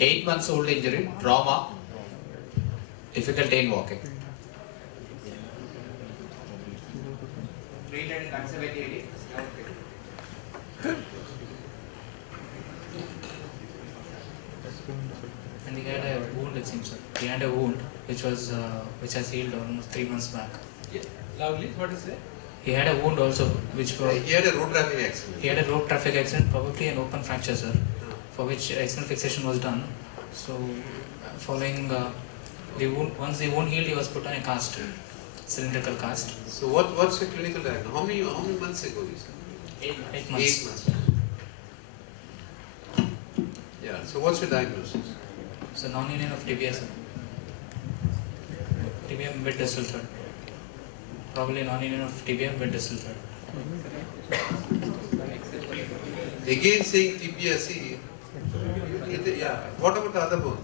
8 months old injury, trauma, difficulty in walking. Treated in conservatively. And he had a wound, it seems. He had a wound which has healed almost 3 months back. Yeah. Loudly, what is it? He had a wound also, which was... He had a road traffic accident. He had a road traffic accident, probably an open fracture, sir, for which external fixation was done. So, following the wound, once the wound healed, he was put on a cast, cylindrical cast. So what's the clinical diagnosis? How many months ago you said? 8 months. 8 months. Yeah. So what's your diagnosis? So non-union of tibia, sir. Tibia mid distal third. Probably non-union of tibia mid distal third. Again saying tibia, see. Yeah. What about the other bone?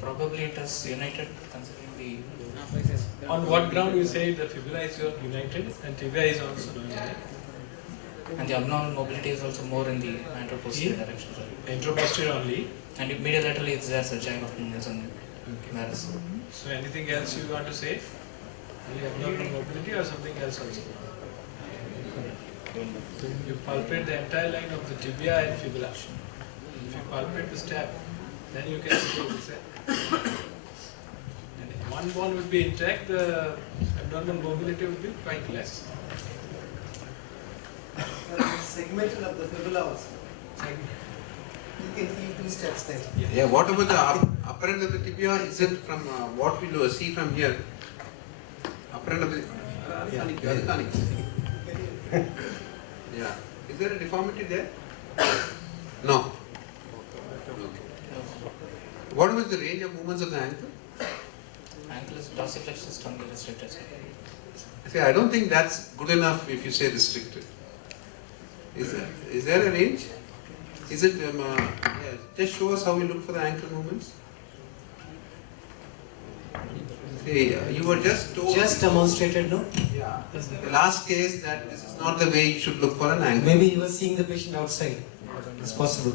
Probably it has united, considering the... On what ground you say the fibula is united and tibia is also united? And the abnormal mobility is also more in the anteroposterior direction, sir. Anteroposterior only. And medial laterally it's there, sir, gyre of movements and varus. So anything else you want to say? Only abnormal mobility or something else also? So you palpate the entire line of the tibia and fibula. If you palpate the stap, then you can see what is there. And if one bone would be intact, the abnormal mobility would be quite less. Segmented of the fibula also. You can feel 2 steps there. Yeah. What about the upper end of the tibia? Is it from what we do see from here? Upper end of the yeah. Is there a deformity there? No. Okay. What was the range of movements of the ankle? Ankle is dorsiflexion strongly restricted, sir. See, I don't think that's good enough if you say restricted. Is there a range? Is it, just show us how we look for the ankle movements. See, you were just told... Just demonstrated, no? Yeah. The last case that this is not the way you should look for an ankle. Maybe you were seeing the patient outside. It's possible.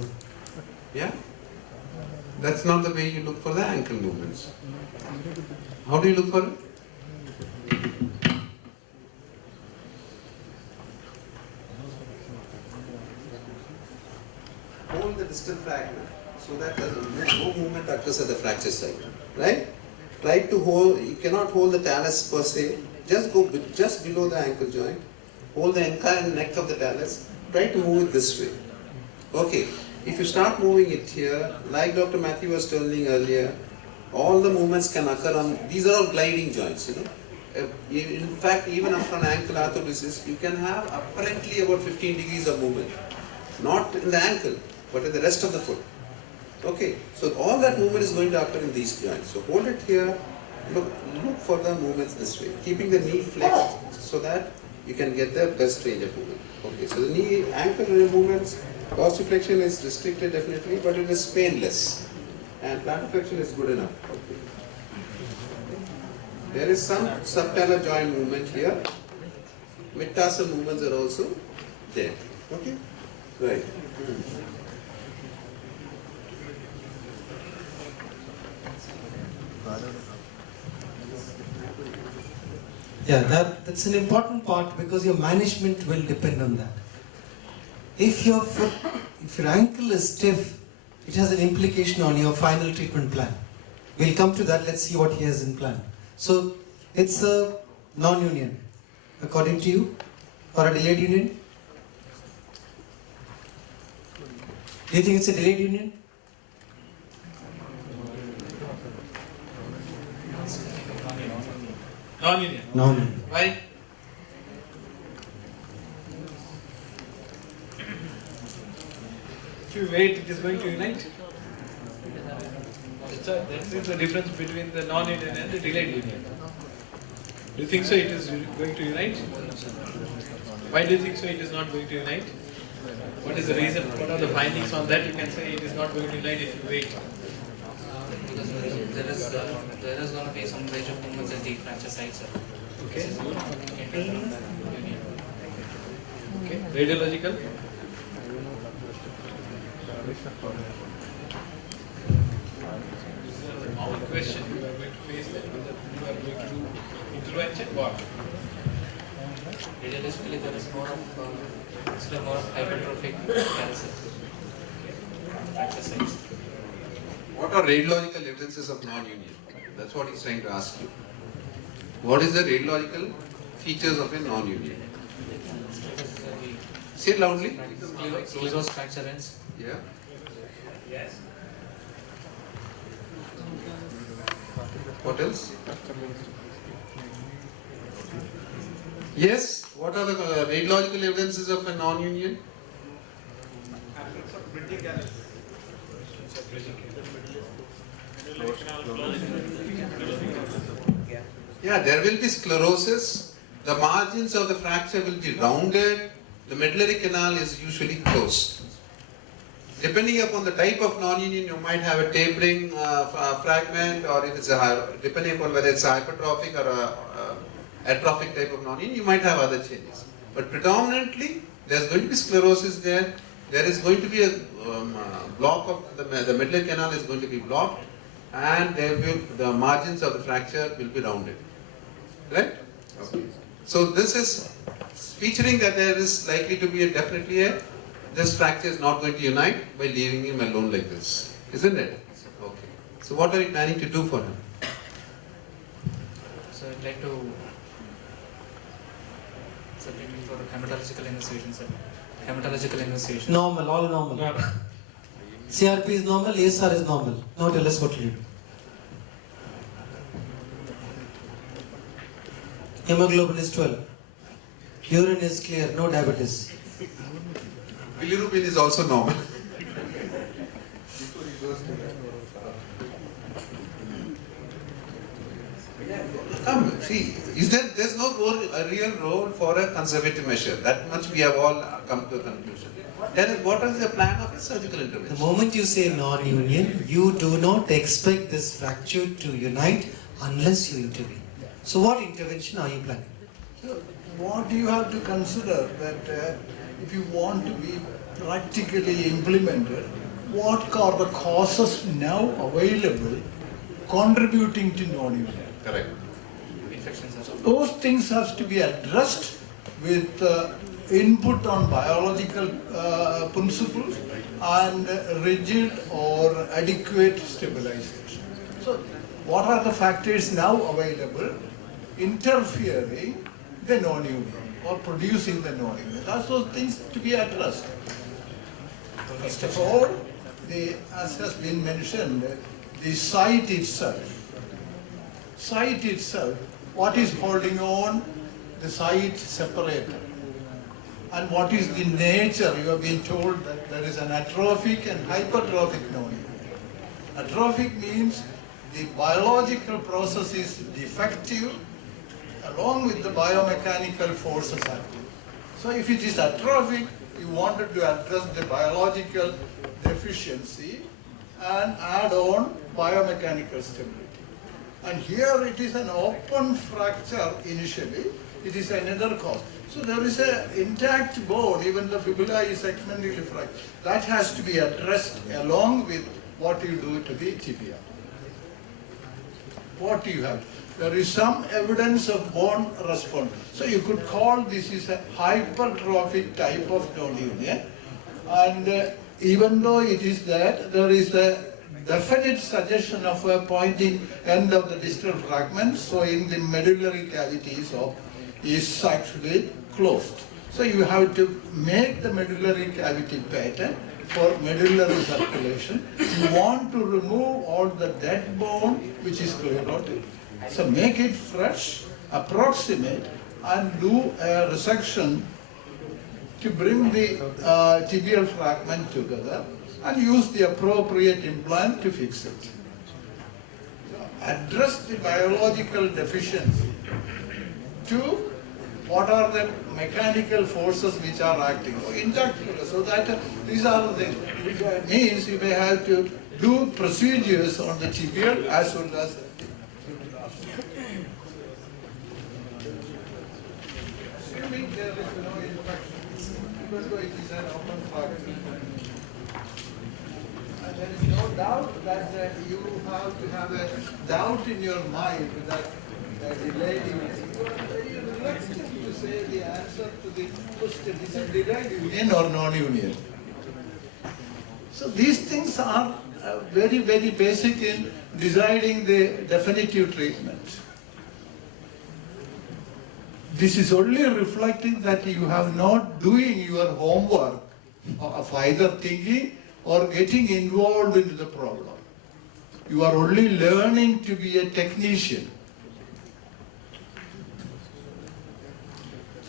Yeah? That's not the way you look for the ankle movements. How do you look for it? Hold the distal fragment so that no movement occurs at the fracture site, right? Try to hold, you cannot hold the talus per se, just go just below the ankle joint, hold the entire neck of the talus, try to move it this way. Okay, if you start moving it here, like Dr. Matthew was telling earlier, all the movements can occur on, these are all gliding joints, you know. In fact, even after an ankle arthrodesis, you can have apparently about 15 degrees of movement. Not in the ankle, but in the rest of the foot. Okay, so all that movement is going to occur in these joints. So hold it here, look for the movements this way, keeping the knee flexed so that you can get the best range of movement. Okay, so the knee, ankle movements, dorsiflexion is restricted definitely, but it is painless. And plantar flexion is good enough. Okay. There is some subtalar joint movement here. Mid-tarsal movements are also there. Okay? Right. Yeah, that's an important part because your management will depend on that. If your ankle is stiff, it has an implication on your final treatment plan. We'll come to that. Let's see what he has in plan. So it's a non-union, according to you, or a delayed union? Do you think it's a delayed union? Non-union. Non-union. Why? If you wait, it is going to unite. That is the difference between the non-union and the delayed union. Do you think so? It is going to unite? Why do you think so? It is not going to unite? What is the reason? What are the findings on that? You can say it is not going to unite if you wait. Because there is going to be some range of movements at the fracture site, sir. Okay. Union. Okay. Radiological. question you are going to face that, whether you are going to do intervention or Realistically, there is more of hypertrophic calcium fracture sites. What are radiological evidences of non-union? That's what he's trying to ask you. What is the radiological features of a non-union? Say it loudly. Sclerosed fracture ends. Yeah. yes. What else? Yes. What are the radiological evidences of a non-union? Yeah, there will be sclerosis. The margins of the fracture will be rounded. The medullary canal is usually closed. Depending upon the type of non-union, you might have a tapering fragment, or if it's depending upon whether it's a hypertrophic or a atrophic type of non-union, you might have other changes. But predominantly, there's going to be sclerosis there. There is going to be a block of the medullary canal is going to be blocked, and the margins of the fracture will be rounded. Right? Okay. So this is featuring that there is likely to be this fracture is not going to unite by leaving him alone like this, isn't it? Okay. So what are you planning to do for him? So I'd like to submit him for hematological investigation, sir. Hematological investigation. Normal, all normal. CRP is normal, ASR is normal. Now tell us what to do. Hemoglobin is 12. Urine is clear, no diabetes. Bilirubin is also normal. Come, see, there's no a real role for a conservative measure. That much we have all come to a conclusion. Then what is the plan of a surgical The intervention? moment you say non-union, you do not expect this fracture to unite unless you intervene. So what intervention are you planning? So what you have to consider that if you want to be practically implemented, what are the causes now available contributing to non-union? Correct. Infections also. Those things have to be addressed with input on biological principles and rigid or adequate stabilization. So what are the factors now available interfering the non-union or producing the non-union? That's those things to be addressed. First of all, as has been mentioned, the site itself. Site itself, what is holding on the site separator? And what is the nature? You have been told that there is an atrophic and hypertrophic non-union. Atrophic means the biological process is defective along with the biomechanical forces active. So if it is atrophic, you wanted to address the biological deficiency and add on biomechanical stability. And here it is an open fracture initially, it is another cause. So there is an intact bone, even the fibula is segmentally fractured. That has to be addressed along with what you do to the tibia. What do you have? There is some evidence of bone response. So you could call this is a hypertrophic type of non-union. And even though it is that, there is a definite suggestion of a pointing end of the distal fragment, so in the medullary cavities is actually closed. So you have to make the medullary cavity patent for medullary circulation. You want to remove all the dead bone which is sclerotic. So make it fresh, approximate, and do a resection to bring the tibial fragment together and use the appropriate implant to fix it. Address the biological deficiency. Two, what are the mechanical forces which are acting? Intact, so that these are the things. It means you may have to do procedures on the tibial as well as assuming there is no infection, even though it is an open fracture. there is no doubt that you have to have a doubt in your mind that delayed union. You are very reluctant to say the answer to the question, is it delayed union or non-union? So these things are very, very basic in deciding the definitive treatment. This is only reflecting that you have not doing your homework of either thinking or getting involved into the problem. You are only learning to be a technician.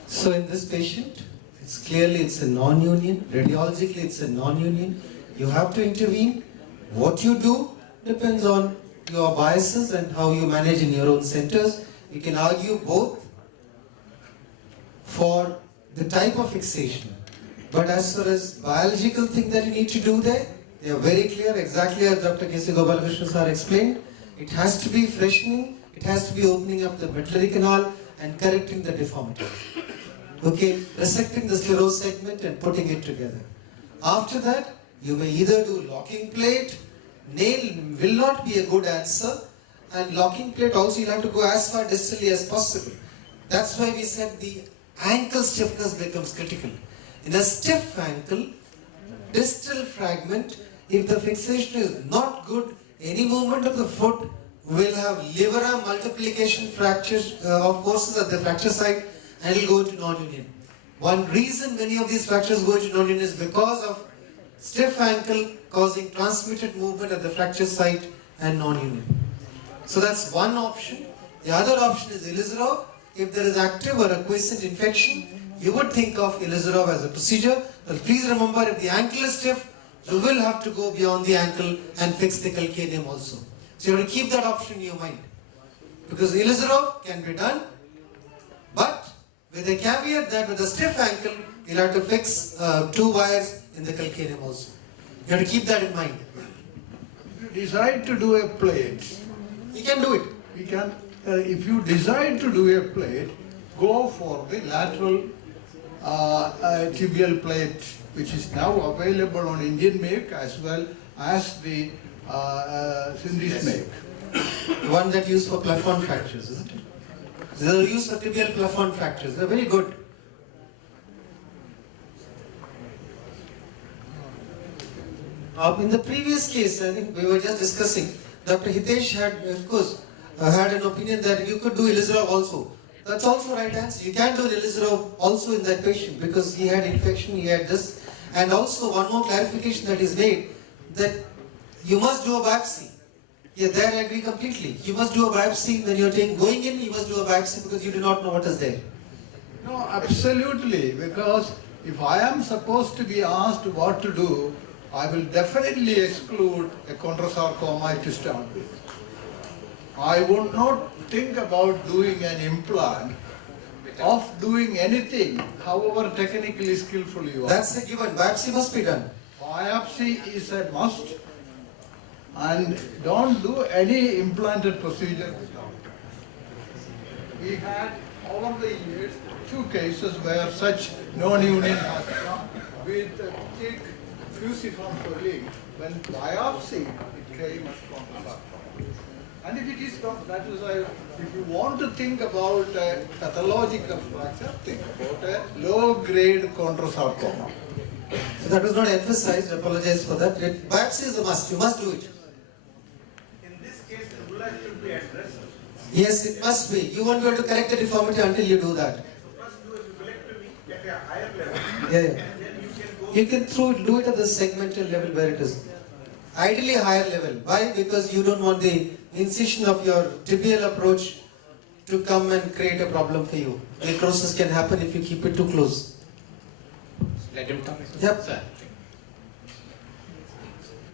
So in this patient, it's a non-union. Radiologically, it's a non-union. You have to intervene. What you do depends on your biases and how you manage in your own centers. You can argue both for the type of fixation. But as far as biological thing that you need to do there, they are very clear, exactly as Dr. K.C. Gopalakrishnan sir explained. It has to be freshening, it has to be opening up the medullary canal and correcting the deformity. Okay, resecting the sclerosed segment and putting it together. After that, you may either do locking plate, nail will not be a good answer, and locking plate also you have to go as far distally as possible. That's why we said the ankle stiffness becomes critical. In a stiff ankle, distal fragment, if the fixation is not good, any movement of the foot will have lever-arm multiplication fractures of forces at the fracture site and it will go into non-union. One reason many of these fractures go into non-union is because of stiff ankle causing transmitted movement at the fracture site and non-union. So that's one option. The other option is Ilizarov. If there is active or acquiescent infection, you would think of Ilizarov as a procedure. But please remember, if the ankle is stiff, you will have to go beyond the ankle and fix the calcaneum also. So you have to keep that option in your mind. Because Ilizarov can be done, but with a caveat that with a stiff ankle, you'll have to fix 2 wires in the calcaneum also. You have to keep that in mind. If you decide to do a plate, You can do it. we can, if you decide to do a plate, go for the lateral tibial plate, which is now available on Indian make as well as the Sindhis make. The one that used for plafond fractures, isn't it? They are used for tibial plafond fractures. They're very good. In the previous case, I think we were just discussing, Dr. Hitesh had, of course, had an opinion that you could do Ilizarov also. That's also right answer. You can do Ilizarov also in that patient because he had infection, he had this. And also one more clarification that is made, that you must do a biopsy. Yeah, there I agree completely. You must do a biopsy when you're going in, you must do a biopsy because you do not know what is there. No, absolutely, because if I am supposed to be asked what to do, I will definitely exclude a chondrosarcoma to start with. I would not think about doing an implant, of doing anything, however technically skillful you are. That's a given. Biopsy must be done. Biopsy is a must, and don't do any implanted procedure without. We had over the years 2 cases where such non-union has come with a thick fusiform swelling. When biopsy, it came as chondrosarcoma. And if it is not, that is why if you want to think about a pathological fracture, think about a low-grade chondrosarcoma. So that was not emphasized. I apologize for that. Biopsy is a must. You must do it. In this case, the bulla should be addressed. Yes, it must be. You won't be able to correct the deformity until you do that. So first do a bulectomy at a higher level, Yeah, yeah. and then you can go. You can do it at the segmental level where it is. Ideally higher level. Why? Because you don't want the incision of your tibial approach to come and create a problem for you. Necrosis can happen if you keep it too close. Let him talk. Yep. Sir.